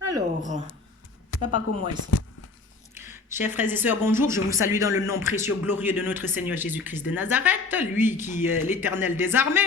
Alors, ça pas comme moi ici. Chers frères et sœurs, bonjour. Je vous salue dans le nom précieux, glorieux de notre Seigneur Jésus-Christ de Nazareth, lui qui est l'Éternel des armées.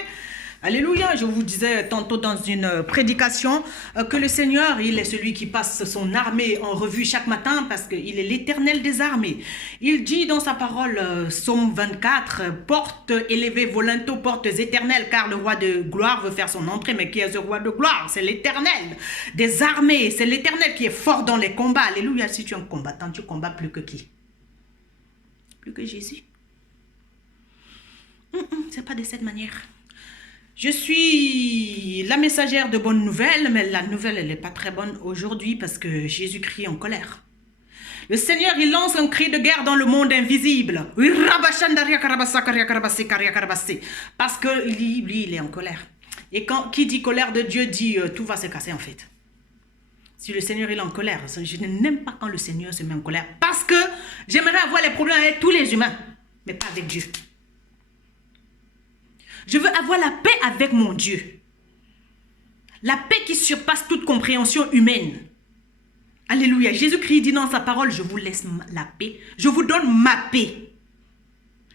Alléluia. Je vous disais tantôt dans une prédication que le Seigneur, il est celui qui passe son armée en revue chaque matin parce qu'il est l'Éternel des armées. Il dit dans sa parole, Psaume 24, portes élevées volanto, portes éternelles, car le roi de gloire veut faire son entrée. Mais qui est ce roi de gloire? C'est l'Éternel des armées. C'est l'Éternel qui est fort dans les combats. Alléluia. Si tu es un combattant, tu combats plus que qui? Plus que Jésus. C'est pas de cette manière. Je suis la messagère de bonnes nouvelles, mais la nouvelle, elle n'est pas très bonne aujourd'hui parce que Jésus-Christ est en colère. Le Seigneur, il lance un cri de guerre dans le monde invisible. Parce que lui, il est en colère. Et qui dit colère de Dieu dit tout va se casser en fait. Si le Seigneur est en colère, je n'aime pas quand le Seigneur se met en colère. Parce que j'aimerais avoir les problèmes avec tous les humains, mais pas avec Dieu. Je veux avoir la paix avec mon Dieu. La paix qui surpasse toute compréhension humaine. Alléluia. Jésus-Christ dit dans sa parole, je vous laisse la paix. Je vous donne ma paix.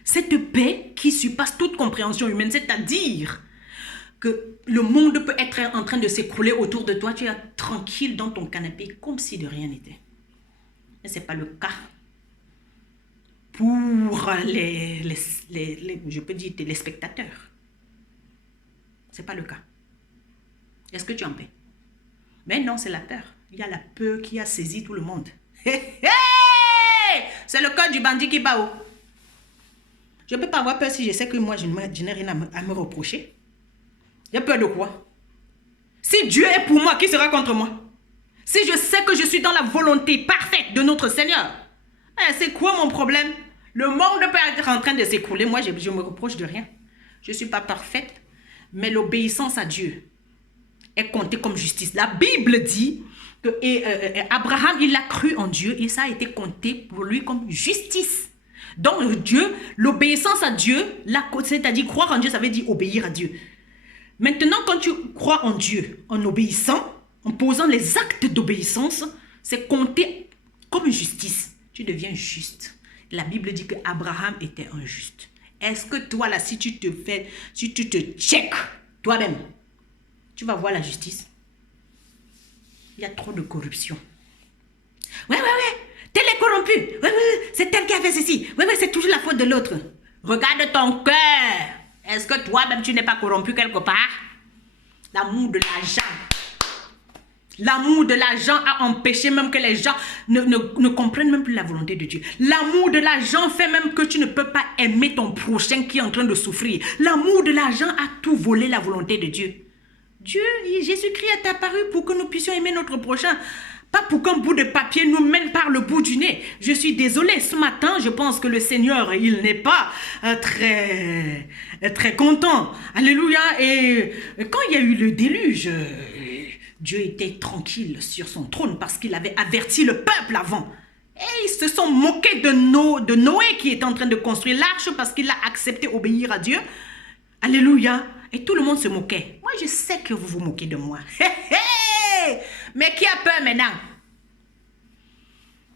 Cette paix qui surpasse toute compréhension humaine, c'est-à-dire que le monde peut être en train de s'écrouler autour de toi. Tu es tranquille dans ton canapé comme si de rien n'était. Mais ce n'est pas le cas pour je peux dire, téléspectateurs. Ce n'est pas le cas. Est-ce que tu es en paix? Mais non, c'est la peur. Il y a la peur qui a saisi tout le monde. C'est le cœur du bandit qui bat haut. Je ne peux pas avoir peur si je sais que moi, je n'ai rien à me reprocher. J'ai peur de quoi? Si Dieu est pour moi, qui sera contre moi? Si je sais que je suis dans la volonté parfaite de notre Seigneur, c'est quoi mon problème? Le monde peut être en train de s'écrouler. Moi, je me reproche de rien. Je ne suis pas parfaite. Mais l'obéissance à Dieu est comptée comme justice. La Bible dit que Abraham, il a cru en Dieu et ça a été compté pour lui comme justice. Donc Dieu, l'obéissance à Dieu, c'est-à-dire croire en Dieu, ça veut dire obéir à Dieu. Maintenant, quand tu crois en Dieu, en obéissant, en posant les actes d'obéissance, c'est compté comme justice. Tu deviens juste. La Bible dit que Abraham était un juste. Est-ce que toi, là, si tu te checkes toi-même, tu vas voir la justice? Il y a trop de corruption. Ouais, tel est corrompu. Ouais, c'est tel qui a fait ceci. Ouais, c'est toujours la faute de l'autre. Regarde ton cœur. Est-ce que toi-même, tu n'es pas corrompu quelque part? L'amour de l'argent. L'amour de l'argent a empêché même que les gens ne comprennent même plus la volonté de Dieu. L'amour de l'argent fait même que tu ne peux pas aimer ton prochain qui est en train de souffrir. L'amour de l'argent a tout volé la volonté de Dieu. Jésus-Christ est apparu pour que nous puissions aimer notre prochain. Pas pour qu'un bout de papier nous mène par le bout du nez. Je suis désolée, ce matin, je pense que le Seigneur, il n'est pas très content. Alléluia. Et quand il y a eu le déluge, Dieu était tranquille sur son trône parce qu'il avait averti le peuple avant. Et ils se sont moqués de Noé qui était en train de construire l'arche parce qu'il a accepté d'obéir à Dieu. Alléluia. Et tout le monde se moquait. Moi, je sais que vous vous moquez de moi. Mais qui a peur maintenant?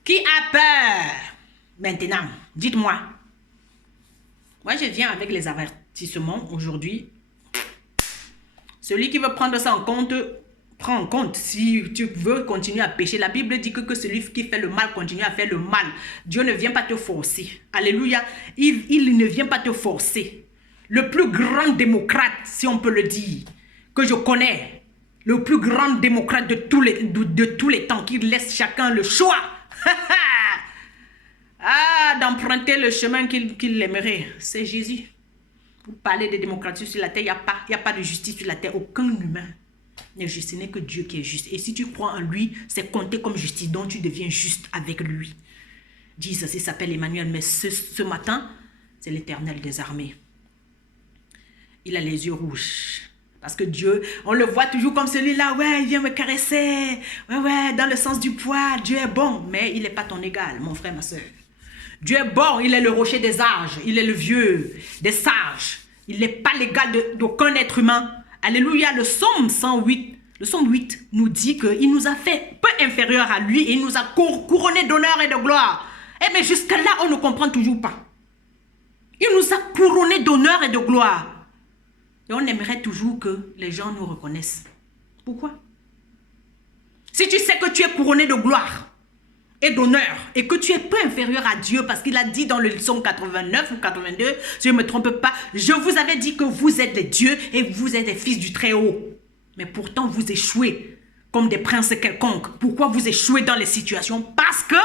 Qui a peur maintenant? Dites-moi. Moi, je viens avec les avertissements aujourd'hui. Celui qui veut prendre ça en compte, prends en compte. Si tu veux continuer à pécher, la Bible dit que celui qui fait le mal continue à faire le mal. Dieu ne vient pas te forcer. Alléluia. Il ne vient pas te forcer. Le plus grand démocrate, si on peut le dire, que je connais, le plus grand démocrate de tous les temps, qui laisse chacun le choix d'emprunter le chemin qu'il aimerait, c'est Jésus. Vous parlez de démocratie sur la terre, il n'y a pas de justice sur la terre. Aucun humain n'est juste, ce n'est que Dieu qui est juste. Et si tu crois en lui, c'est compté comme justice, donc tu deviens juste avec lui. Jesus, il s'appelle Emmanuel, mais ce matin, c'est l'Éternel des armées. Il a les yeux rouges. Parce que Dieu, on le voit toujours comme celui-là, ouais, il vient me caresser, ouais, dans le sens du poids, Dieu est bon, mais il n'est pas ton égal, mon frère, ma soeur. Dieu est bon, il est le rocher des âges, il est le vieux des sages, il n'est pas l'égal d'aucun être humain. Alléluia, le psaume 108, Le psaume 8 nous dit qu'il nous a fait peu inférieur à lui et il nous a couronné d'honneur et de gloire. Eh mais jusque-là, on ne comprend toujours pas. Il nous a couronné d'honneur et de gloire. Et on aimerait toujours que les gens nous reconnaissent. Pourquoi? Si tu sais que tu es couronné de gloire et d'honneur et que tu es peu inférieur à Dieu, parce qu'il a dit dans le psaume 89 ou 82, si je ne me trompe pas, je vous avais dit que vous êtes des dieux et vous êtes des fils du Très-Haut. Mais pourtant, vous échouez comme des princes quelconques. Pourquoi vous échouez dans les situations? Parce que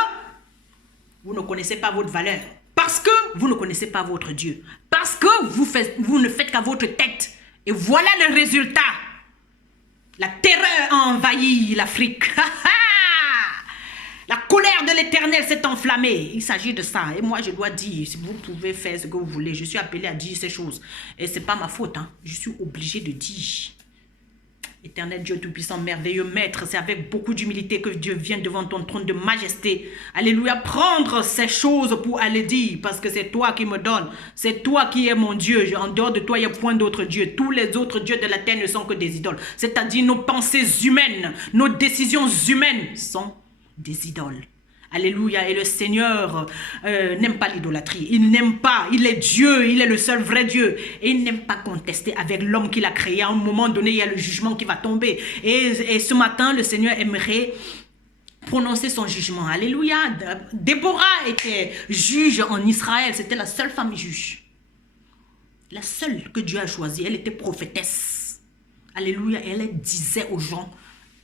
vous ne connaissez pas votre valeur. Parce que vous ne connaissez pas votre Dieu. Parce que vous ne faites qu'à votre tête. Et voilà le résultat. La terreur a envahi l'Afrique. La colère de l'Éternel s'est enflammée. Il s'agit de ça. Et moi, je dois dire, si vous pouvez faire ce que vous voulez, je suis appelé à dire ces choses. Et ce n'est pas ma faute. Hein. Je suis obligé de dire. Éternel Dieu Tout-Puissant, merveilleux Maître, c'est avec beaucoup d'humilité que Dieu vient devant ton trône de majesté. Alléluia, prendre ces choses pour aller dire, parce que c'est toi qui me donnes, c'est toi qui es mon Dieu. En dehors de toi, il n'y a point d'autre Dieu. Tous les autres dieux de la terre ne sont que des idoles. C'est-à-dire nos pensées humaines, nos décisions humaines sont des idoles. Alléluia. Et le Seigneur n'aime pas l'idolâtrie. Il n'aime pas. Il est Dieu. Il est le seul vrai Dieu. Et il n'aime pas contester avec l'homme qu'il a créé. À un moment donné, il y a le jugement qui va tomber. Et ce matin, le Seigneur aimerait prononcer son jugement. Alléluia. Déborah était juge en Israël. C'était la seule femme juge. La seule que Dieu a choisie. Elle était prophétesse. Alléluia. Elle disait aux gens...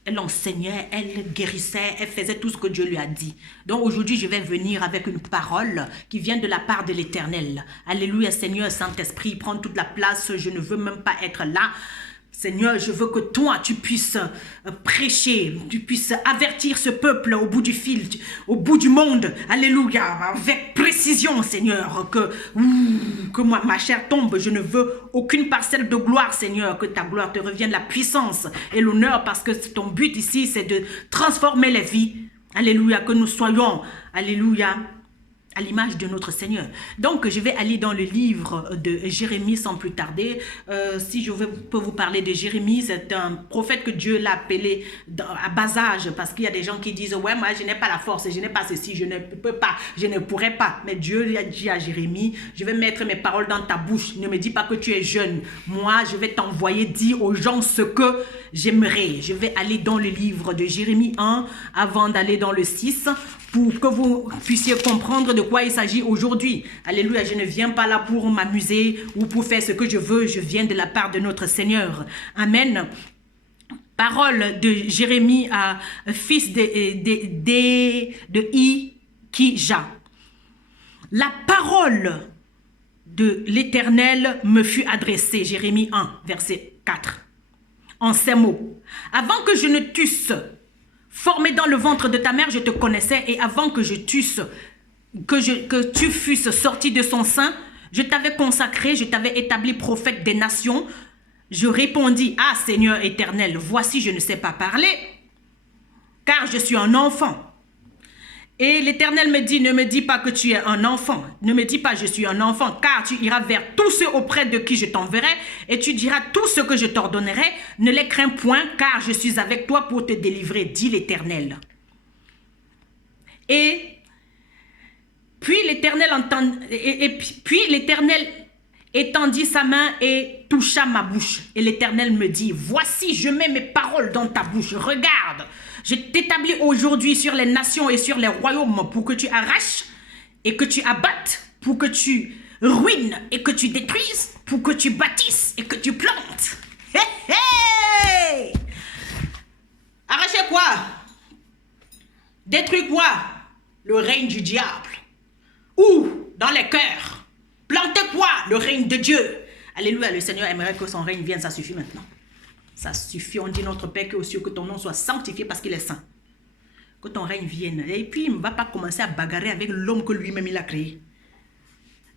Elle enseignait, elle guérissait, elle faisait tout ce que Dieu lui a dit. Donc aujourd'hui, je vais venir avec une parole qui vient de la part de l'Éternel. Alléluia, Seigneur, Saint-Esprit, prends toute la place. Je ne veux même pas être là. Seigneur, je veux que toi, tu puisses prêcher, tu puisses avertir ce peuple au bout du fil, au bout du monde. Alléluia, avec précision, Seigneur, que moi, ma chair tombe. Je ne veux aucune parcelle de gloire, Seigneur, que ta gloire te revienne, la puissance et l'honneur, parce que ton but ici, c'est de transformer les vies. Alléluia, que nous soyons, alléluia, à l'image de notre Seigneur. Donc, je vais aller dans le livre de Jérémie sans plus tarder. Si je peux vous parler de Jérémie, c'est un prophète que Dieu l'a appelé à bas âge, parce qu'il y a des gens qui disent, ouais, moi, je n'ai pas la force, je n'ai pas ceci, je ne peux pas, je ne pourrais pas. Mais Dieu lui a dit à Jérémie, je vais mettre mes paroles dans ta bouche. Ne me dis pas que tu es jeune. Moi, je vais t'envoyer dire aux gens ce que j'aimerais. Je vais aller dans le livre de Jérémie 1 avant d'aller dans le 6 pour que vous puissiez comprendre de quoi il s'agit aujourd'hui. Alléluia, je ne viens pas là pour m'amuser ou pour faire ce que je veux. Je viens de la part de notre Seigneur. Amen. Parole de Jérémie, fils de Ikija. La parole de l'Éternel me fut adressée. Jérémie 1, verset 4. En ces mots. Avant que je ne t'eusse formé dans le ventre de ta mère, je te connaissais, et avant que que tu fusses sorti de son sein, je t'avais consacré, je t'avais établi prophète des nations. Je répondis, ah Seigneur éternel, voici je ne sais pas parler, car je suis un enfant. Et l'Éternel me dit, ne me dis pas que tu es un enfant. Ne me dis pas, je suis un enfant, car tu iras vers tous ceux auprès de qui je t'enverrai, et tu diras tout ce que je t'ordonnerai. Ne les crains point, car je suis avec toi pour te délivrer, dit l'Éternel. Et puis l'Éternel étendit sa main et toucha ma bouche. Et l'Éternel me dit, voici, je mets mes paroles dans ta bouche. Regarde, je t'établis aujourd'hui sur les nations et sur les royaumes pour que tu arraches et que tu abattes, pour que tu ruines et que tu détruises, pour que tu bâtisses et que tu plantes. Hé, hé! Arrachez quoi? Détruis quoi? Le règne du diable. Ou dans les cœurs. Plantez quoi? Le règne de Dieu. Alléluia, le Seigneur aimerait que son règne vienne, ça suffit maintenant. Ça suffit, on dit notre Père qui est aux cieux, que ton nom soit sanctifié parce qu'il est saint. Que ton règne vienne. Et puis, il ne va pas commencer à bagarrer avec l'homme que lui-même il a créé.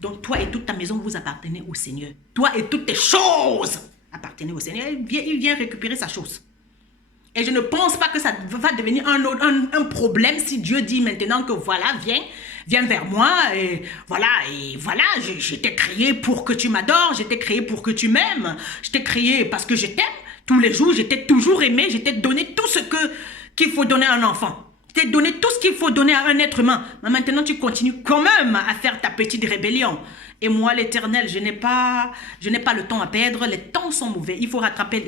Donc, toi et toute ta maison, vous appartenez au Seigneur. Toi et toutes tes choses appartenez au Seigneur. Il vient récupérer sa chose. Et je ne pense pas que ça va devenir un problème si Dieu dit maintenant que voilà, viens vers moi, et voilà, je t'ai créé pour que tu m'adores, je t'ai créé pour que tu m'aimes, je t'ai créé parce que je t'aime. Tous les jours, je t'ai toujours aimé, je t'ai donné tout ce qu'il faut donner à un enfant. Je t'ai donné tout ce qu'il faut donner à un être humain. Mais maintenant, tu continues quand même à faire ta petite rébellion. Et moi, l'Éternel, je n'ai pas le temps à perdre. Les temps sont mauvais. Il faut racheter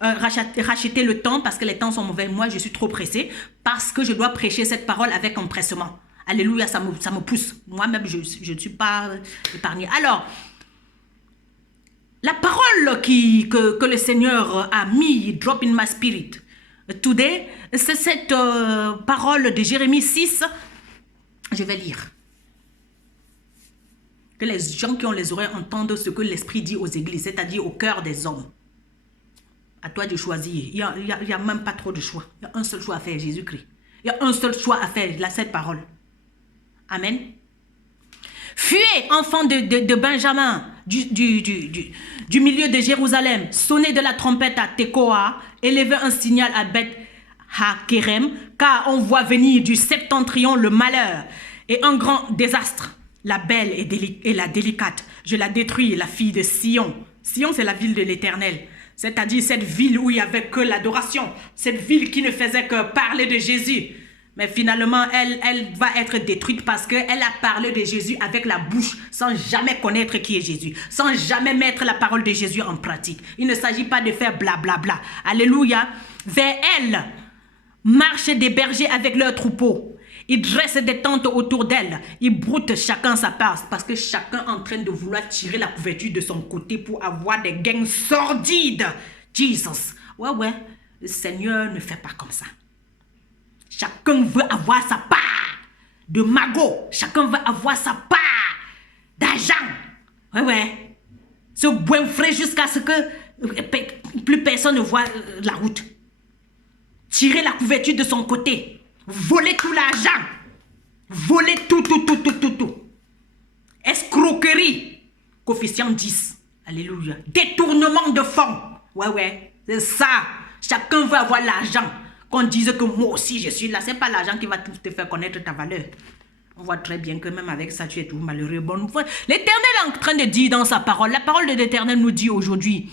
le temps parce que les temps sont mauvais. Moi, je suis trop pressée parce que je dois prêcher cette parole avec empressement. Alléluia, ça me pousse. Moi-même, je ne suis pas épargnée. Alors, la parole que le Seigneur a mis, drop in my spirit, today, c'est cette parole de Jérémie 6. Je vais lire. Que les gens qui ont les oreilles entendent ce que l'Esprit dit aux églises, c'est-à-dire au cœur des hommes. À toi de choisir. Il n'y a même pas trop de choix. Il y a un seul choix à faire, Jésus-Christ. Il y a un seul choix à faire, cette parole. Amen. Fuyez, enfants de Benjamin, du milieu de Jérusalem. Sonnez de la trompette à Tekoa. Élevez un signal à Beth Hakerem, car on voit venir du septentrion le malheur et un grand désastre. La belle et la délicate, je la détruis, la fille de Sion. Sion, c'est la ville de l'Éternel. C'est-à-dire cette ville où il n'y avait que l'adoration. Cette ville qui ne faisait que parler de Jésus. Mais finalement, elle va être détruite parce qu'elle a parlé de Jésus avec la bouche sans jamais connaître qui est Jésus. Sans jamais mettre la parole de Jésus en pratique. Il ne s'agit pas de faire blablabla. Alléluia. Vers elle marchent des bergers avec leurs troupeaux. Ils dressent des tentes autour d'elle. Ils broutent chacun sa part parce que chacun est en train de vouloir tirer la couverture de son côté pour avoir des gains sordides. Jesus. Ouais. Le Seigneur ne fait pas comme ça. Chacun veut avoir sa part de magot. Chacun veut avoir sa part d'argent. Ouais. Se boinfrer jusqu'à ce que plus personne ne voit la route. Tirer la couverture de son côté. Voler tout l'argent. Voler tout. Escroquerie. Coefficient 10. Alléluia. Détournement de fonds. Ouais. C'est ça. Chacun veut avoir l'argent. Qu'on dise que moi aussi je suis là. C'est pas l'argent qui va te faire connaître ta valeur. On voit très bien que même avec ça, tu es tout malheureux. Bon, l'Éternel est en train de dire dans sa parole. La parole de l'Éternel nous dit aujourd'hui.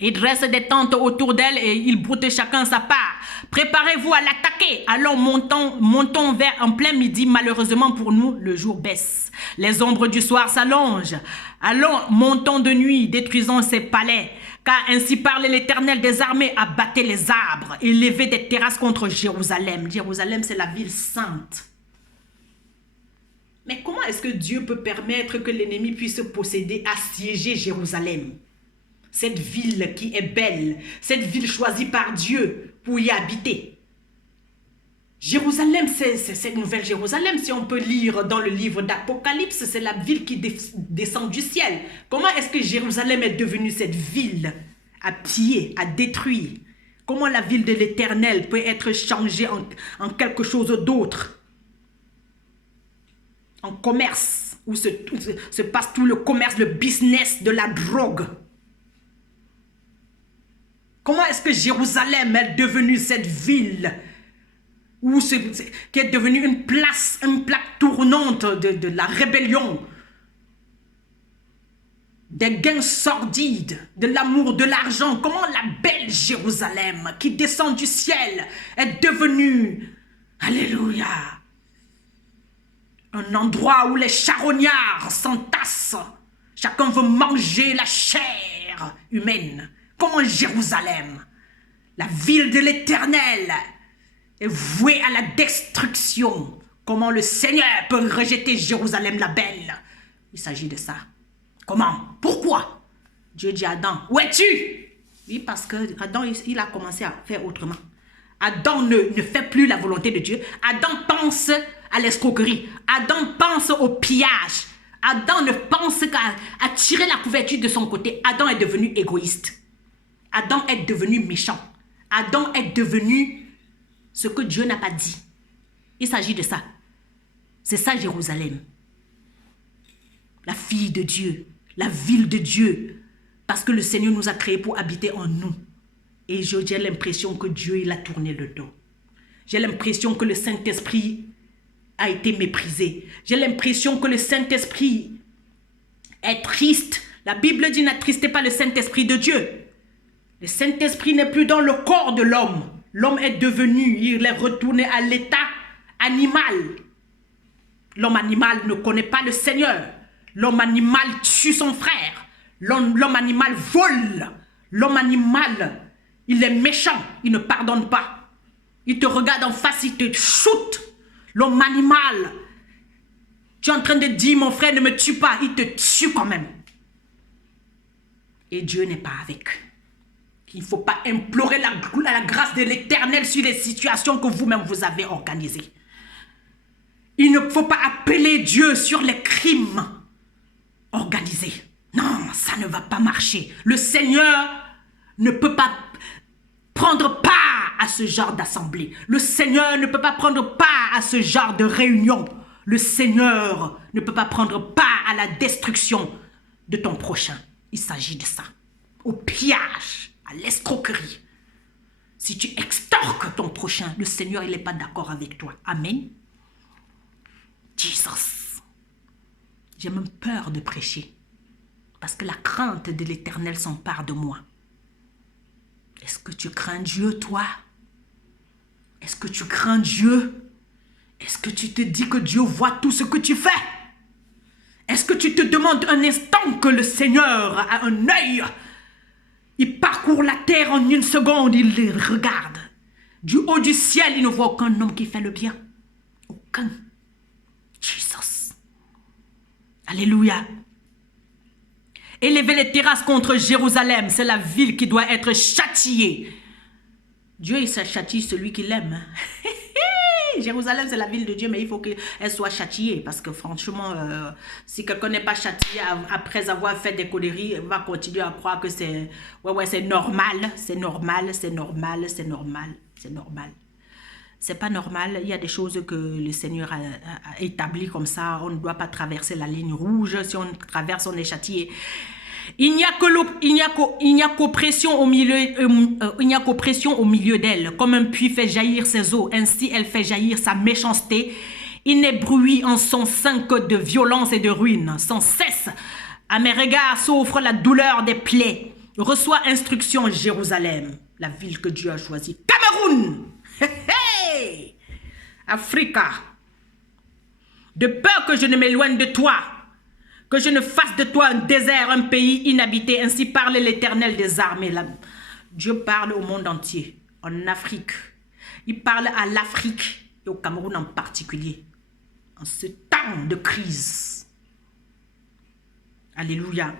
Il dresse des tentes autour d'elle et il broute chacun sa part. Préparez-vous à l'attaquer. Allons, montons vers en plein midi. Malheureusement pour nous, le jour baisse. Les ombres du soir s'allongent. Allons, montons de nuit, détruisons ses palais. Car ainsi parle l'Éternel des armées, abattez les arbres, élevez des terrasses contre Jérusalem. Jérusalem, c'est la ville sainte. Mais comment est-ce que Dieu peut permettre que l'ennemi puisse posséder, assiéger Jérusalem? Cette ville qui est belle, cette ville choisie par Dieu pour y habiter. Jérusalem, c'est cette nouvelle Jérusalem. Si on peut lire dans le livre d'Apocalypse, c'est la ville qui descend du ciel. Comment est-ce que Jérusalem est devenue cette ville à piller, à détruire? Comment la ville de l'Éternel peut être changée en quelque chose d'autre? En commerce, où se passe tout le commerce, le business de la drogue. Comment est-ce que Jérusalem est devenue cette ville qui est devenue une plaque tournante de la rébellion, des gains sordides, de l'amour, de l'argent? Comment la belle Jérusalem qui descend du ciel est devenue, alléluia, un endroit où les charognards s'entassent. Chacun veut manger la chair humaine. Comment Jérusalem, la ville de l'Éternel, est vouée à la destruction. Comment le Seigneur peut rejeter Jérusalem la belle? Il s'agit de ça. Comment? Pourquoi? Dieu dit à Adam, où es-tu? Oui, parce que Adam, il a commencé à faire autrement. Adam ne fait plus la volonté de Dieu. Adam pense à l'escroquerie. Adam pense au pillage. Adam ne pense qu'à tirer la couverture de son côté. Adam est devenu égoïste. Adam est devenu méchant. Adam est devenu ce que Dieu n'a pas dit. Il s'agit de ça. C'est ça Jérusalem. La fille de Dieu, la ville de Dieu. Parce que le Seigneur nous a créés pour habiter en nous. Et j'ai l'impression que Dieu, il a tourné le dos. J'ai l'impression que le Saint-Esprit a été méprisé. J'ai l'impression que le Saint-Esprit est triste. La Bible dit, n'attristez pas le Saint-Esprit de Dieu. Le Saint-Esprit n'est plus dans le corps de l'homme. L'homme est devenu, il est retourné à l'état animal. L'homme animal ne connaît pas le Seigneur. L'homme animal tue son frère. L'homme animal vole. L'homme animal, il est méchant, il ne pardonne pas. Il te regarde en face, il te shoot. L'homme animal, tu es en train de dire, mon frère ne me tue pas, il te tue quand même. Et Dieu n'est pas avec. Il ne faut pas implorer la grâce de l'Éternel sur les situations que vous-même vous avez organisées. Il ne faut pas appeler Dieu sur les crimes organisés. Non, ça ne va pas marcher. Le Seigneur ne peut pas prendre part à ce genre d'assemblée. Le Seigneur ne peut pas prendre part à ce genre de réunion. Le Seigneur ne peut pas prendre part à la destruction de ton prochain. Il s'agit de ça. Au pillage, à l'escroquerie. Si tu extorques ton prochain, le Seigneur, il n'est pas d'accord avec toi. Amen. Jesus. J'ai même peur de prêcher. Parce que la crainte de l'Éternel s'empare de moi. Est-ce que tu crains Dieu, toi? Est-ce que tu crains Dieu? Est-ce que tu te dis que Dieu voit tout ce que tu fais? Est-ce que tu te demandes un instant que le Seigneur a un œil? Il parcourt la terre en une seconde, il les regarde. Du haut du ciel, il ne voit aucun homme qui fait le bien. Aucun. Jesus. Alléluia. Élever les terrasses contre Jérusalem, c'est la ville qui doit être châtiée. Dieu, il châtie celui qu'il aime. Jérusalem, c'est la ville de Dieu, mais il faut qu'elle soit châtiée. Parce que franchement, si quelqu'un n'est pas châtié après avoir fait des conneries, il va continuer à croire que c'est... Ouais, c'est normal, c'est normal, c'est normal, c'est normal, c'est normal. C'est pas normal. Il y a des choses que le Seigneur a établies comme ça. On ne doit pas traverser la ligne rouge. Si on traverse, on est châtié. Il n'y a qu'oppression au milieu d'elle. Comme un puits fait jaillir ses eaux, ainsi elle fait jaillir sa méchanceté. Il n'est bruit en son sein que de violence et de ruine. Sans cesse, à mes regards s'offre la douleur des plaies. Reçois instruction, Jérusalem, la ville que Dieu a choisie. Cameroun! Hey! Africa! De peur que je ne m'éloigne de toi, que je ne fasse de toi un désert, un pays inhabité. Ainsi parle l'Éternel des armées. Dieu parle au monde entier, en Afrique. Il parle à l'Afrique et au Cameroun en particulier. En ce temps de crise. Alléluia.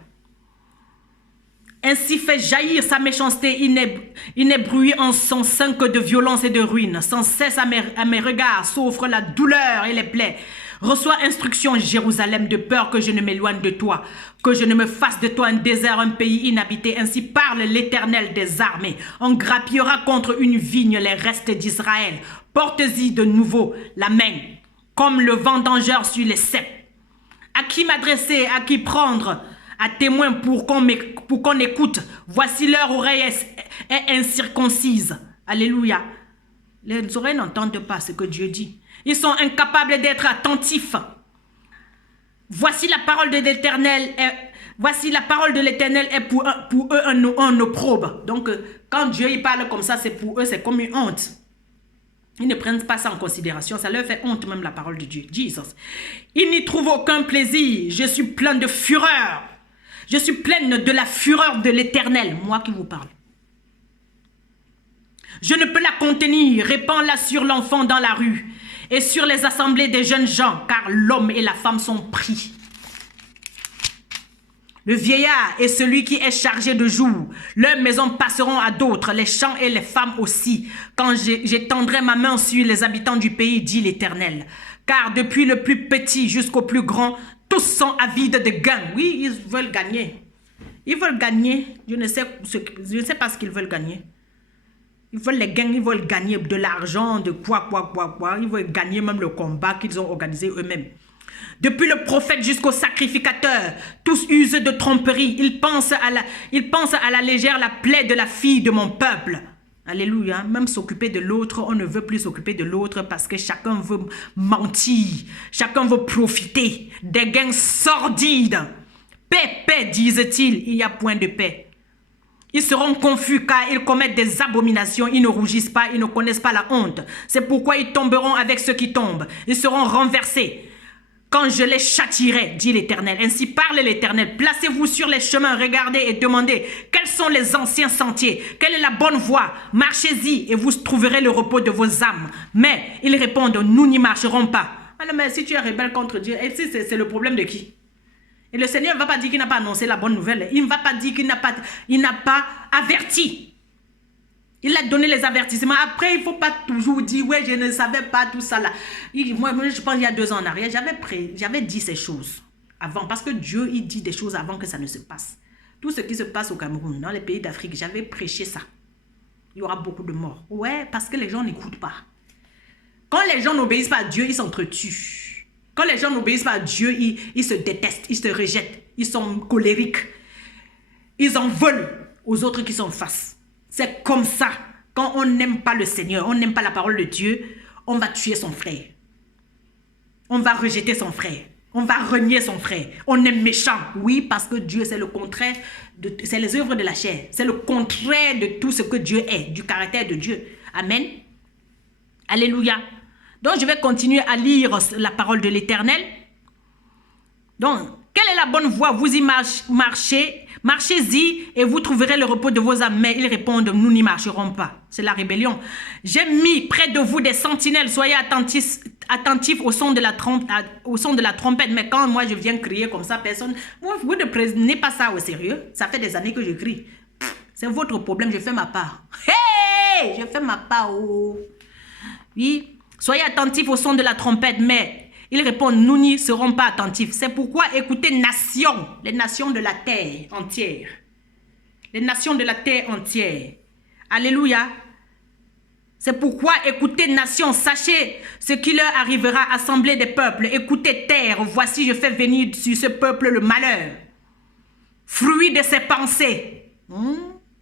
Ainsi fait jaillir sa méchanceté, il n'est bruit en son sein que de violence et de ruine. Sans cesse à mes regards s'offre la douleur et les plaies. Reçois instruction, Jérusalem, de peur que je ne m'éloigne de toi, que je ne me fasse de toi un désert, un pays inhabité. Ainsi parle l'Éternel des armées. On grappillera contre une vigne les restes d'Israël. Porte-y de nouveau la main, comme le vendangeur sur les ceps. À qui m'adresser, à qui prendre à témoin pour qu'on écoute. Voici leur oreille est incirconcise. Alléluia. Les oreilles n'entendent pas ce que Dieu dit. Ils sont incapables d'être attentifs. Voici la parole de l'Éternel. Voici la parole de l'Éternel est pour eux un opprobre. Donc, quand Dieu il parle comme ça, c'est pour eux, c'est comme une honte. Ils ne prennent pas ça en considération. Ça leur fait honte même la parole de Dieu. Jesus. Ils n'y trouvent aucun plaisir. Je suis plein de fureur. Je suis pleine de la fureur de l'Éternel. Moi qui vous parle. Je ne peux la contenir. Répands-la sur l'enfant dans la rue et sur les assemblées des jeunes gens, car l'homme et la femme sont pris. Le vieillard est celui qui est chargé de jour. Leurs maisons passeront à d'autres, les champs et les femmes aussi, quand j'étendrai ma main sur les habitants du pays, dit l'Éternel. Car depuis le plus petit jusqu'au plus grand, tous sont avides de gain. Oui, ils veulent gagner. Ils veulent gagner. Je ne sais pas ce qu'ils veulent gagner. Ils veulent les gains, ils veulent gagner de l'argent, de quoi. Ils veulent gagner même le combat qu'ils ont organisé eux-mêmes. Depuis le prophète jusqu'au sacrificateur, tous usent de tromperie. Ils pensent à la légère la plaie de la fille de mon peuple. Alléluia. Même s'occuper de l'autre, on ne veut plus s'occuper de l'autre parce que chacun veut mentir. Chacun veut profiter des gains sordides. Paix, paix, disent-ils. Il n'y a point de paix. Ils seront confus car ils commettent des abominations. Ils ne rougissent pas, ils ne connaissent pas la honte. C'est pourquoi ils tomberont avec ceux qui tombent. Ils seront renversés quand je les châtierai, dit l'Éternel. Ainsi parle l'Éternel. Placez-vous sur les chemins, regardez et demandez quels sont les anciens sentiers, quelle est la bonne voie. Marchez-y et vous trouverez le repos de vos âmes. Mais ils répondent, nous n'y marcherons pas. Alors, mais si tu es rebelle contre Dieu, c'est le problème de qui? Et le Seigneur ne va pas dire qu'il n'a pas annoncé la bonne nouvelle. Il ne va pas dire qu'il n'a pas averti. Il a donné les avertissements. Après, il ne faut pas toujours dire, ouais, je ne savais pas tout ça là. Moi, je pense qu'il y a 2 ans en arrière, j'avais dit ces choses avant. Parce que Dieu, il dit des choses avant que ça ne se passe. Tout ce qui se passe au Cameroun, dans les pays d'Afrique, j'avais prêché ça. Il y aura beaucoup de morts. Ouais, parce que les gens n'écoutent pas. Quand les gens n'obéissent pas à Dieu, ils s'entretuent. Quand les gens n'obéissent pas à Dieu, ils se détestent, ils se rejettent, ils sont colériques. Ils en veulent aux autres qui sont en face. C'est comme ça. Quand on n'aime pas le Seigneur, on n'aime pas la parole de Dieu, on va tuer son frère. On va rejeter son frère. On va renier son frère. On est méchant. Oui, parce que Dieu, c'est le contraire. C'est les œuvres de la chair. C'est le contraire de tout ce que Dieu est, du caractère de Dieu. Amen. Alléluia. Donc, je vais continuer à lire la parole de l'Éternel. Donc, quelle est la bonne voie? Vous y marchez, marchez-y et vous trouverez le repos de vos âmes. Mais ils répondent, nous n'y marcherons pas. C'est la rébellion. J'ai mis près de vous des sentinelles. Soyez attentifs au son de la trompette. Mais quand moi je viens crier comme ça, personne... Vous ne prenez pas ça au sérieux. Ça fait des années que je crie. C'est votre problème, je fais ma part. Hey! Je fais ma part. Oh. Oui. Soyez attentifs au son de la trompette, mais ils répondent, nous n'y serons pas attentifs. C'est pourquoi écoutez nations, les nations de la terre entière. Les nations de la terre entière. Alléluia. C'est pourquoi écoutez nations, sachez ce qui leur arrivera, assemblée des peuples. Écoutez terre, voici je fais venir sur ce peuple le malheur. Fruit de ses pensées.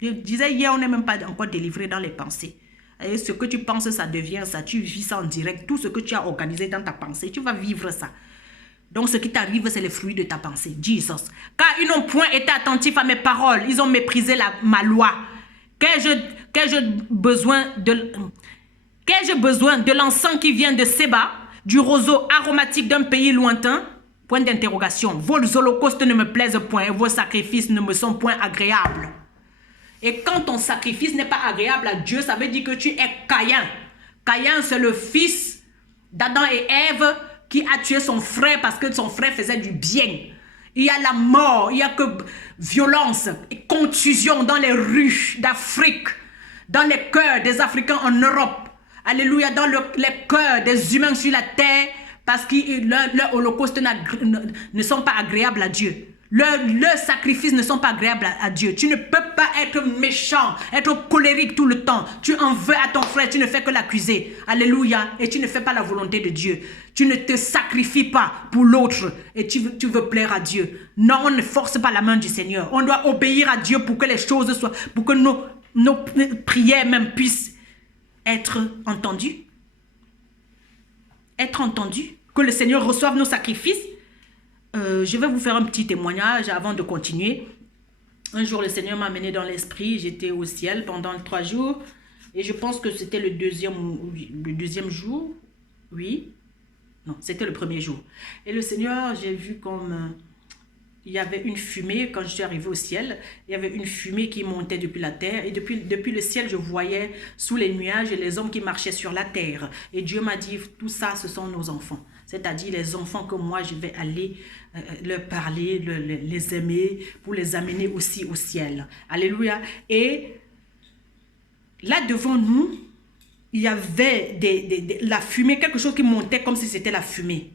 Je disais hier, on n'est même pas encore délivré dans les pensées. Et ce que tu penses, ça devient ça. Tu vis ça en direct. Tout ce que tu as organisé dans ta pensée, tu vas vivre ça. Donc, ce qui t'arrive, c'est le fruit de ta pensée. Jesus. Car ils n'ont point été attentifs à mes paroles. Ils ont méprisé ma loi. Qu'ai-je besoin de l'encens qui vient de Séba, du roseau aromatique d'un pays lointain? Point d'interrogation. Vos holocaustes ne me plaisent point et vos sacrifices ne me sont point agréables. Et quand ton sacrifice n'est pas agréable à Dieu, ça veut dire que tu es Caïn. Caïn, c'est le fils d'Adam et Ève qui a tué son frère parce que son frère faisait du bien. Il y a la mort, il n'y a que violence et contusion dans les rues d'Afrique, dans les cœurs des Africains en Europe. Alléluia, dans les cœurs des humains sur la terre parce que leurs holocaustes ne sont pas agréables à Dieu. Leurs sacrifices ne sont pas agréables à Dieu. Tu ne peux pas être méchant, être colérique tout le temps. Tu en veux à ton frère, tu ne fais que l'accuser. Alléluia. Et tu ne fais pas la volonté de Dieu. Tu ne te sacrifies pas pour l'autre et tu veux plaire à Dieu. Non, on ne force pas la main du Seigneur. On doit obéir à Dieu pour que les choses soient, pour que nos prières même puissent être entendues. Être entendues. Que le Seigneur reçoive nos sacrifices. Je vais vous faire un petit témoignage avant de continuer. Un jour, le Seigneur m'a amené dans l'esprit. J'étais au ciel pendant 3 jours. Et je pense que c'était le deuxième jour. Oui. Non, c'était le premier jour. Et le Seigneur, j'ai vu comme... il y avait une fumée, quand je suis arrivée au ciel, il y avait une fumée qui montait depuis la terre. Et depuis le ciel, je voyais sous les nuages les hommes qui marchaient sur la terre. Et Dieu m'a dit, tout ça, ce sont nos enfants. C'est-à-dire les enfants que moi, je vais aller leur parler, les aimer, pour les amener aussi au ciel. Alléluia. Et là, devant nous, il y avait la fumée, quelque chose qui montait comme si c'était la fumée.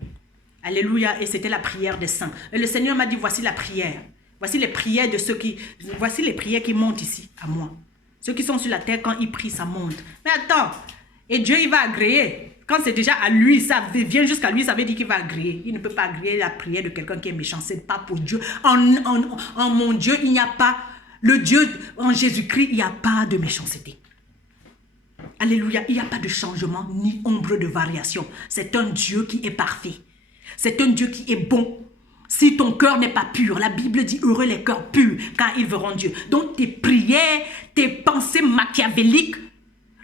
Alléluia. Et c'était la prière des saints. Et le Seigneur m'a dit, voici la prière. Voici les prières de ceux qui... Voici les prières qui montent ici, à moi. Ceux qui sont sur la terre, quand ils prient, ça monte. Mais attends, et Dieu, il va agréer. Quand c'est déjà à lui, ça vient jusqu'à lui, ça veut dire qu'il va agréer. Il ne peut pas agréer la prière de quelqu'un qui est méchant. Ce n'est pas pour Dieu. En mon Dieu, il n'y a pas... Le Dieu, en Jésus-Christ, il n'y a pas de méchanceté. Alléluia. Il n'y a pas de changement, ni ombre de variation. C'est un Dieu qui est parfait. C'est un Dieu qui est bon. Si ton cœur n'est pas pur, la Bible dit heureux les cœurs purs, car ils verront Dieu. Donc tes prières, tes pensées machiavéliques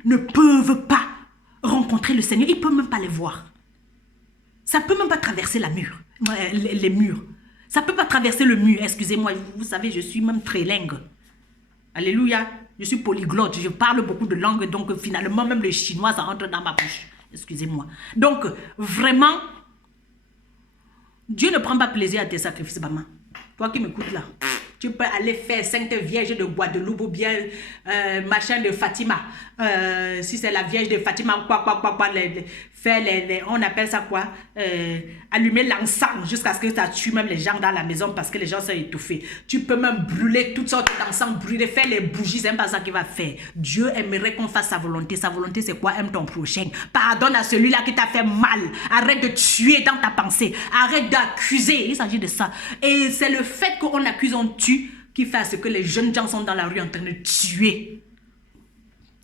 ne peuvent pas rencontrer le Seigneur. Il ne peut même pas les voir. Ça ne peut même pas traverser les murs. Ça ne peut pas traverser le mur. Excusez-moi, vous savez, je suis même trilingue. Alléluia. Je suis polyglotte. Je parle beaucoup de langues. Donc finalement, même le chinois, ça rentre dans ma bouche. Excusez-moi. Donc vraiment, Dieu ne prend pas plaisir à tes sacrifices, maman. Toi qui m'écoutes là. Tu peux aller faire Sainte Vierge de Guadeloupe ou bien machin de Fatima. Si c'est la Vierge de Fatima, on appelle ça quoi? Allumer l'encens jusqu'à ce que ça tue même les gens dans la maison parce que les gens sont étouffés. Tu peux même brûler toutes sortes d'encens, faire les bougies, c'est pas ça qu'il va faire. Dieu aimerait qu'on fasse sa volonté. Sa volonté, c'est quoi? Aime ton prochain. Pardonne à celui-là qui t'a fait mal. Arrête de tuer dans ta pensée. Arrête d'accuser. Il s'agit de ça. Et c'est le fait qu'on accuse, on tue, qui fait à ce que les jeunes gens sont dans la rue en train de tuer.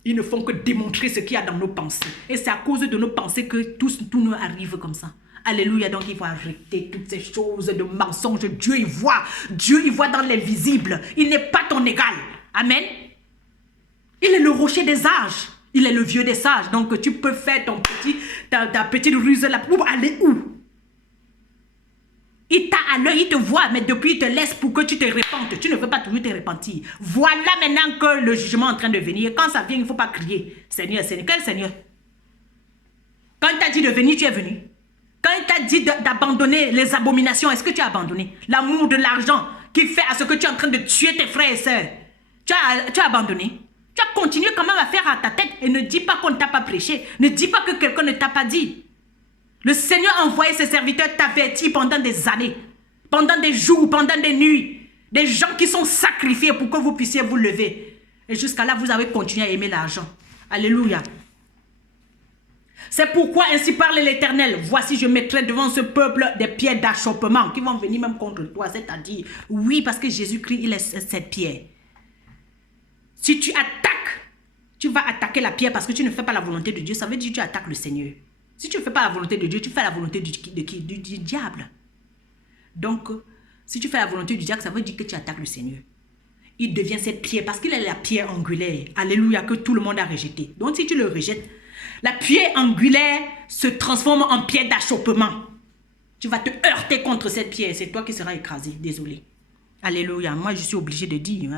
Ils ne font que démontrer ce qu'il y a dans nos pensées. Et c'est à cause de nos pensées que tout nous arrive comme ça. Alléluia, donc il faut arrêter toutes ces choses de mensonges. Dieu, il voit. Dieu, il voit dans l'invisible. Il n'est pas ton égal. Amen. Il est le rocher des âges. Il est le vieux des sages. Donc tu peux faire ta petite ruse là. Pour aller où? Il t'a à l'œil, il te voit, mais depuis il te laisse pour que tu te répandes. Tu ne veux pas toujours te repentir. Voilà maintenant que le jugement est en train de venir. Et quand ça vient, il ne faut pas crier. Seigneur, Seigneur. Quel Seigneur? Quand il t'a dit de venir, tu es venu. Quand il t'a dit d'abandonner les abominations, est-ce que tu as abandonné? L'amour de l'argent qui fait à ce que tu es en train de tuer tes frères et sœurs. Tu as abandonné. Tu as continué quand même à faire à ta tête. Et ne dis pas qu'on ne t'a pas prêché. Ne dis pas que quelqu'un ne t'a pas dit. Le Seigneur a envoyé ses serviteurs t'avertir pendant des années, pendant des jours, pendant des nuits. Des gens qui sont sacrifiés pour que vous puissiez vous lever. Et jusqu'à là, vous avez continué à aimer l'argent. Alléluia. C'est pourquoi ainsi parle l'Éternel. Voici, je mettrai devant ce peuple des pierres d'achoppement qui vont venir même contre toi. C'est-à-dire, oui, parce que Jésus-Christ, il est cette pierre. Si tu attaques, tu vas attaquer la pierre parce que tu ne fais pas la volonté de Dieu. Ça veut dire que tu attaques le Seigneur. Si tu ne fais pas la volonté de Dieu, tu fais la volonté du diable. Donc, si tu fais la volonté du diable, ça veut dire que tu attaques le Seigneur. Il devient cette pierre parce qu'il est la pierre angulaire. Alléluia, que tout le monde a rejeté. Donc, si tu le rejettes, la pierre angulaire se transforme en pierre d'achoppement. Tu vas te heurter contre cette pierre. C'est toi qui seras écrasé. Désolé. Alléluia. Moi, je suis obligé de dire.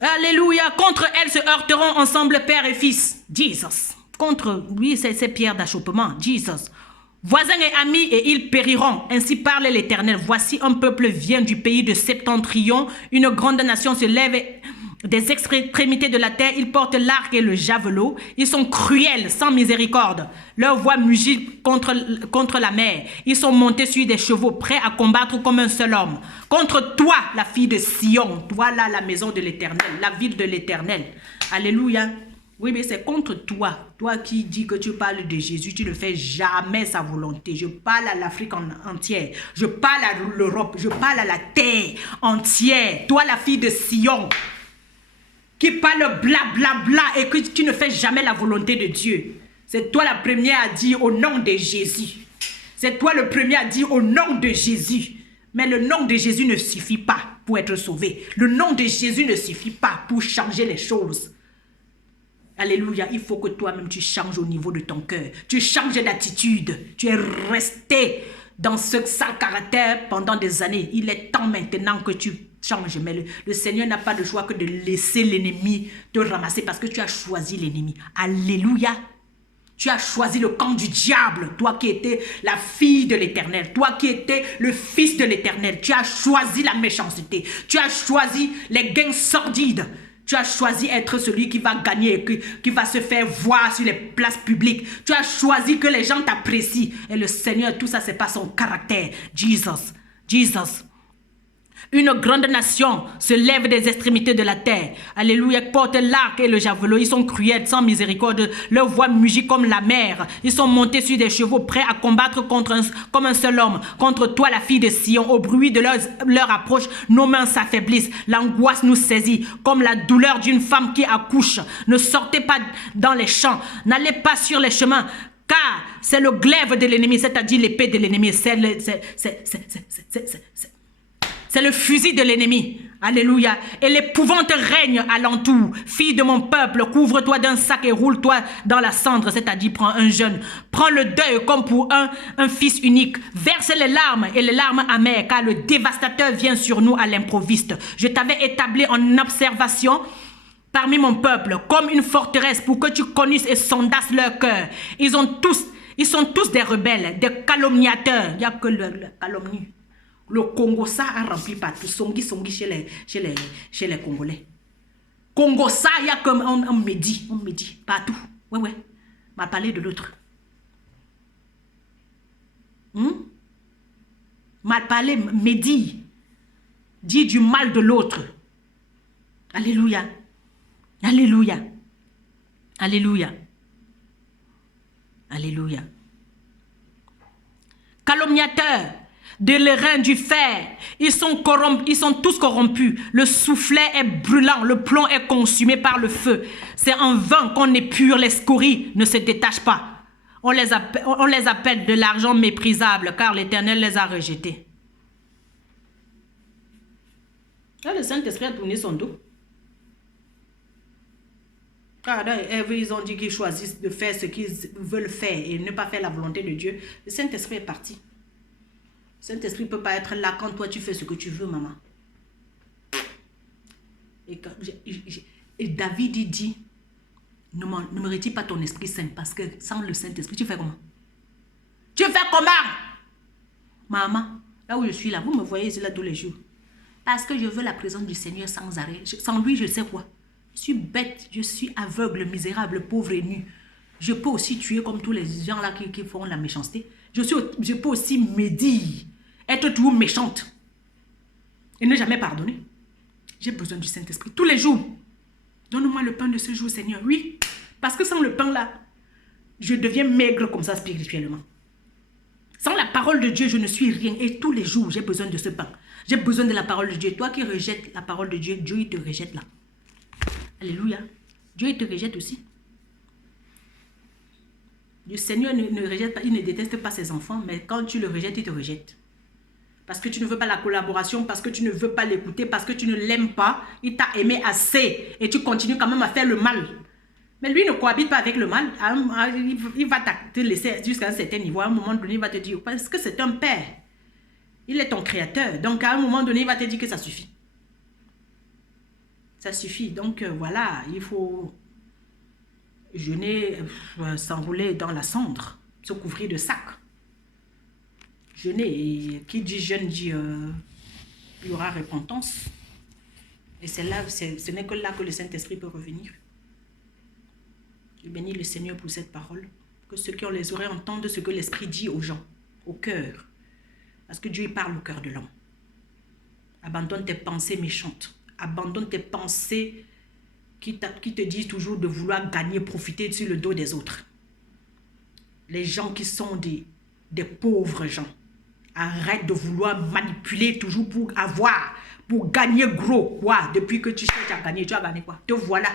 Alléluia. Contre elle se heurteront ensemble père et fils. Jesus. Contre lui, c'est ces pierres d'achoppement. Jesus. Voisins et amis, et ils périront. Ainsi parle l'Éternel. Voici un peuple vient du pays de Septentrion. Une grande nation se lève des extrémités de la terre. Ils portent l'arc et le javelot. Ils sont cruels, sans miséricorde. Leur voix mugit contre la mer. Ils sont montés sur des chevaux, prêts à combattre comme un seul homme. Contre toi, la fille de Sion. Toi là, la maison de l'Éternel, la ville de l'Éternel. Alléluia. Oui, mais c'est contre toi. Toi qui dis que tu parles de Jésus, tu ne fais jamais sa volonté. Je parle à l'Afrique entière. Je parle à l'Europe. Je parle à la terre entière. Toi, la fille de Sion, qui parle bla bla bla et que tu ne fais jamais la volonté de Dieu. C'est toi la première à dire au nom de Jésus. C'est toi le premier à dire au nom de Jésus. Mais le nom de Jésus ne suffit pas pour être sauvé. Le nom de Jésus ne suffit pas pour changer les choses. Alléluia, il faut que toi-même tu changes au niveau de ton cœur. Tu changes d'attitude. Tu es resté dans ce sale caractère pendant des années. Il est temps maintenant que tu changes. Mais le Seigneur n'a pas de choix que de laisser l'ennemi te ramasser parce que tu as choisi l'ennemi. Alléluia. Tu as choisi le camp du diable. Toi qui étais la fille de l'Éternel. Toi qui étais le fils de l'Éternel. Tu as choisi la méchanceté. Tu as choisi les gains sordides. Tu as choisi être celui qui va gagner, qui va se faire voir sur les places publiques. Tu as choisi que les gens t'apprécient. Et le Seigneur, tout ça, c'est pas son caractère. Jesus, Jesus. Une grande nation se lève des extrémités de la terre. Alléluia, porte l'arc et le javelot. Ils sont cruels, sans miséricorde. Leur voix mugit comme la mer. Ils sont montés sur des chevaux, prêts à combattre comme un seul homme. Contre toi, la fille de Sion. Au bruit de leur approche, nos mains s'affaiblissent. L'angoisse nous saisit, comme la douleur d'une femme qui accouche. Ne sortez pas dans les champs. N'allez pas sur les chemins. Car c'est le glaive de l'ennemi, c'est-à-dire l'épée de l'ennemi. C'est le fusil de l'ennemi. Alléluia. Et l'épouvante règne alentour. Fille de mon peuple, couvre-toi d'un sac et roule-toi dans la cendre, c'est-à-dire prends un jeûne. Prends le deuil comme pour un fils unique. Verse les larmes et les larmes amères, car le dévastateur vient sur nous à l'improviste. Je t'avais établi en observation parmi mon peuple, comme une forteresse, pour que tu connaisses et sondasses leur cœur. Ils sont tous des rebelles, des calomniateurs. Il n'y a que le calomnie. Le Congo, ça a rempli partout. Songi chez les Congolais. Congo, ça, il y a comme on me dit, partout. Ouais. M'a parlé de l'autre. M'a parlé, me dit du mal de l'autre. Alléluia. Alléluia. Alléluia. Alléluia. Calomniateurs, de l'airain, du fer, ils sont tous corrompus. Le soufflet est brûlant, le plomb est consumé par le feu. C'est en vain qu'on épure, les scories ne se détachent pas. On les appelle de l'argent méprisable, car l'Éternel les a rejetés. Là, le Saint-Esprit a tourné son dos. Car ils ont dit qu'ils choisissent de faire ce qu'ils veulent faire et ne pas faire la volonté de Dieu. Le Saint-Esprit est parti. Le Saint-Esprit ne peut pas être là quand toi tu fais ce que tu veux, maman. Et David il dit, ne me retire pas ton Esprit Saint, parce que sans le Saint-Esprit, tu fais comment? Tu fais comment? Maman, là où je suis là, vous me voyez ici là tous les jours. Parce que je veux la présence du Seigneur sans arrêt. Sans lui, je sais quoi? Je suis bête, je suis aveugle, misérable, pauvre et nu. Je peux aussi tuer comme tous les gens là qui font la méchanceté. Je peux aussi médire, être toujours méchante et ne jamais pardonner. J'ai besoin du Saint-Esprit tous les jours. Donne-moi le pain de ce jour, Seigneur. Oui, parce que sans le pain là, je deviens maigre comme ça spirituellement. Sans la parole de Dieu, je ne suis rien. Et tous les jours, j'ai besoin de ce pain. J'ai besoin de la parole de Dieu. Toi qui rejettes la parole de Dieu, Dieu il te rejette là. Alléluia. Dieu il te rejette aussi. Le Seigneur ne rejette pas, il ne déteste pas ses enfants, mais quand tu le rejettes, il te rejette. Parce que tu ne veux pas la collaboration, parce que tu ne veux pas l'écouter, parce que tu ne l'aimes pas, il t'a aimé assez et tu continues quand même à faire le mal. Mais lui ne cohabite pas avec le mal. Il va te laisser jusqu'à un certain niveau. À un moment donné, il va te dire, parce que c'est un père. Il est ton créateur. Donc à un moment donné, il va te dire que ça suffit. Ça suffit. Donc voilà, il faut jeûner, s'enrouler dans la cendre, se couvrir de sac. Jeûner, et qui dit jeûne dit il y aura repentance. Et c'est là, ce n'est que là que le Saint-Esprit peut revenir. Je bénis le Seigneur pour cette parole. Que ceux qui ont les oreilles entendent ce que l'Esprit dit aux gens, au cœur. Parce que Dieu il parle au cœur de l'homme. Abandonne tes pensées méchantes. Abandonne tes pensées qui te disent toujours de vouloir gagner, profiter sur le dos des autres. Les gens qui sont des pauvres gens. Arrête de vouloir manipuler toujours pour avoir, pour gagner gros. Quoi? Depuis que tu cherches à gagner, tu as gagné quoi? Te voilà.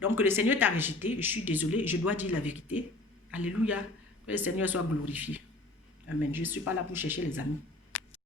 Donc le Seigneur t'a rejeté. Je suis désolée, je dois dire la vérité. Alléluia. Que le Seigneur soit glorifié. Amen. Je ne suis pas là pour chercher les amis.